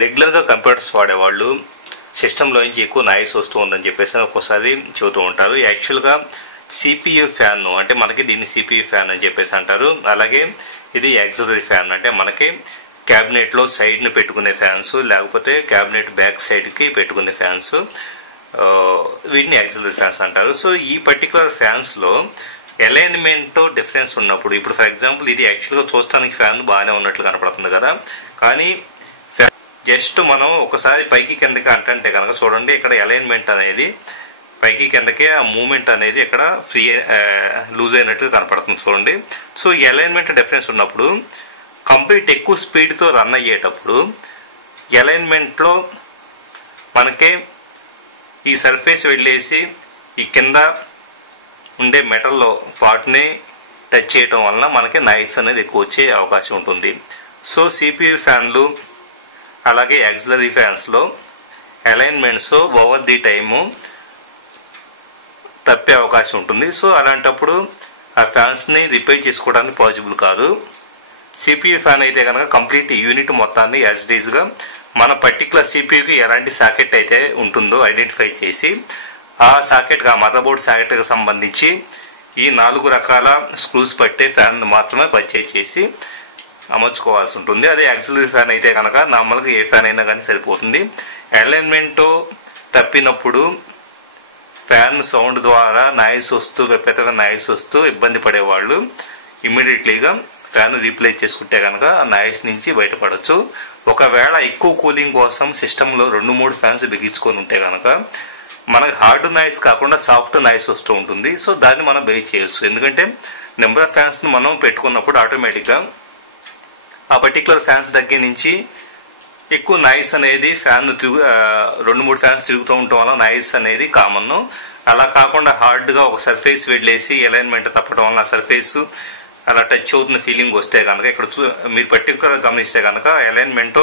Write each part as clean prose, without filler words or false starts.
రెగ్యులర్గా కంప్యూటర్స్ వాడేవాళ్ళు సిస్టంలో నుంచి ఎక్కువ నాయిస్ వస్తూ ఉందని చెప్పేసి ఒక్కోసారి చెబుతూ ఉంటారు. యాక్చువల్గా సిపియు ఫ్యాన్ అంటే మనకి దీన్ని సిపియు ఫ్యాన్ అని చెప్పేసి అంటారు. అలాగే ఇది యాక్సిలరీ ఫ్యాన్ అంటే మనకి క్యాబినెట్లో సైడ్ని పెట్టుకునే ఫ్యాన్స్, లేకపోతే క్యాబినెట్ బ్యాక్ సైడ్కి పెట్టుకునే ఫ్యాన్స్, వీటిని యాక్సిలరీ ఫ్యాన్స్ అంటారు. సో ఈ పర్టికులర్ ఫ్యాన్స్లో అలైన్మెంట్ డిఫరెన్స్ ఉన్నప్పుడు, ఇప్పుడు ఫర్ ఎగ్జాంపుల్ ఇది యాక్చువల్గా చూస్తానికి ఫ్యాన్ బాగానే ఉన్నట్లు కనపడుతుంది కదా, కానీ జస్ట్ మనం ఒకసారి పైకి కిందకి అంటే కనుక చూడండి, ఇక్కడ అలైన్మెంట్ అనేది పైకి కిందకే ఆ మూమెంట్ అనేది ఇక్కడ ఫ్రీ లూజ్ అయినట్టుగా కనపడుతుంది చూడండి. సో ఈ అలైన్మెంట్ డిఫరెన్స్ ఉన్నప్పుడు కంప్లీట్ ఎక్కువ స్పీడ్తో రన్ అయ్యేటప్పుడు అలైన్మెంట్లో మనకి ఈ సర్ఫేస్ వెళ్ళేసి ఈ కింద ఉండే మెటల్లో పార్ట్ని టచ్ చేయటం వలన మనకి నాయిస్ అనేది ఎక్కువ వచ్చే అవకాశం ఉంటుంది. సో సిపియు ఫ్యాన్లు అలాగే యాక్సిలరీ ఫ్యాన్స్లో అలైన్మెంట్స్ ఓవర్ ది టైము తప్పే అవకాశం ఉంటుంది. సో అలాంటప్పుడు ఆ ఫ్యాన్స్ని రిపేర్ చేసుకోవడానికి పాసిబుల్ కాదు. సిపియు ఫ్యాన్ అయితే కనుక కంప్లీట్ యూనిట్ మొత్తాన్ని యాజ్ ఇట్ ఈజ్గా మన పర్టికులర్ సిపియుకి ఎలాంటి సాకెట్ అయితే ఉంటుందో ఐడెంటిఫై చేసి ఆ సాకెట్, ఆ మదర్ బోర్డ్ సాకెట్కి సంబంధించి ఈ 4 రకాల స్క్రూస్ పట్టే ఫ్యాన్ మాత్రమే పర్చేజ్ చేసి అమర్చుకోవాల్సి ఉంటుంది. అదే యాక్సిలరీ ఫ్యాన్ అయితే కనుక నార్మల్గా ఏ ఫ్యాన్ అయినా కానీ సరిపోతుంది. అలైన్మెంట్ తప్పినప్పుడు ఫ్యాన్ సౌండ్ ద్వారా నాయిస్ వస్తూ, విపరీతంగా నాయిస్ వస్తూ ఇబ్బంది పడేవాళ్ళు ఇమ్మీడియట్లీగా ఫ్యాన్ రీప్లేస్ చేసుకుంటే కనుక ఆ నాయిస్ నుంచి బయటపడవచ్చు. ఒకవేళ ఎక్కువ కూలింగ్ కోసం సిస్టంలో 2-3 ఫ్యాన్స్ బిగించుకొని ఉంటే కనుక మనకు హార్డ్ నాయిస్ కాకుండా సాఫ్ట్ నాయిస్ వస్తూ ఉంటుంది. సో దాన్ని మనం బేస్ చేయొచ్చు. ఎందుకంటే నెంబర్ ఆఫ్ ఫ్యాన్స్ని మనం పెట్టుకున్నప్పుడు ఆటోమేటిక్గా ఆ పర్టికులర్ ఫ్యాన్స్ దగ్గర నుంచి ఎక్కువ నాయిస్ అనేది ఫ్యాన్ 2-3 ఫ్యాన్స్ తిరుగుతూ ఉండటం వల్ల నాయిస్ అనేది కామన్. అలా కాకుండా హార్డ్గా ఒక సర్ఫేస్ వెళ్ళేసి అలైన్మెంట్ తప్పడం వల్ల సర్ఫేస్ అలా టచ్ అవుతున్న ఫీలింగ్ వస్తే కనుక ఇక్కడ మీరు పర్టికులర్ గమనిస్తే కనుక అలైన్మెంట్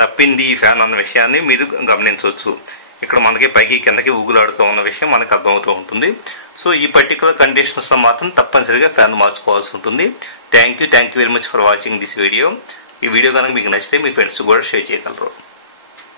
తప్పింది ఈ ఫ్యాన్ అన్న విషయాన్ని మీరు గమనించవచ్చు. ఇక్కడ మనకి పైకి కిందకి ఊగులాడుతూ ఉన్న విషయం మనకు అర్థమవుతూ ఉంటుంది. సో ఈ పర్టికులర్ కండిషన్స్లో మాత్రం తప్పనిసరిగా ఫ్యాన్ మార్చుకోవాల్సి ఉంటుంది. Thank you very much for watching this video. ఈ వీడియో కనుక మీకు నచ్చితే మీ ఫ్రెండ్స్ కూడా షేర్ చేయగలరు.